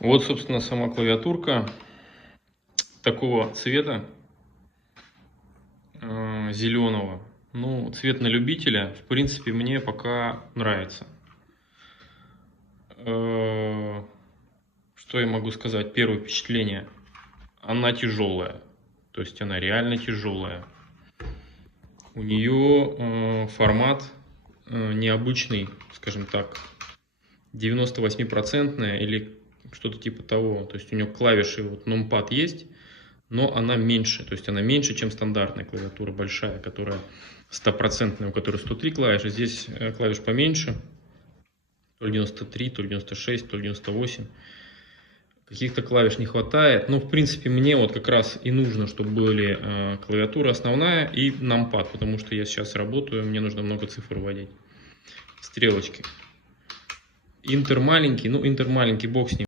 Вот, собственно, сама клавиатурка такого цвета, зеленого. Ну, цвет на любителя, в принципе, мне пока нравится. Что я могу сказать? Первое впечатление. Она тяжелая. То есть она реально тяжелая. У нее формат необычный, скажем так, 98% или что-то типа того. То есть у нее клавиши, вот нумпад есть, но она меньше. То есть она меньше, чем стандартная клавиатура большая, которая 100%, у которой 103 клавиши. Здесь клавиш поменьше. То ли 93, то ли 96, то ли 98. Каких-то клавиш не хватает. Ну, в принципе, мне вот как раз и нужно, чтобы были клавиатура основная и нумпад, потому что я сейчас работаю, мне нужно много цифр вводить. Стрелочки. Интер маленький, ну, интер маленький, бог с ним.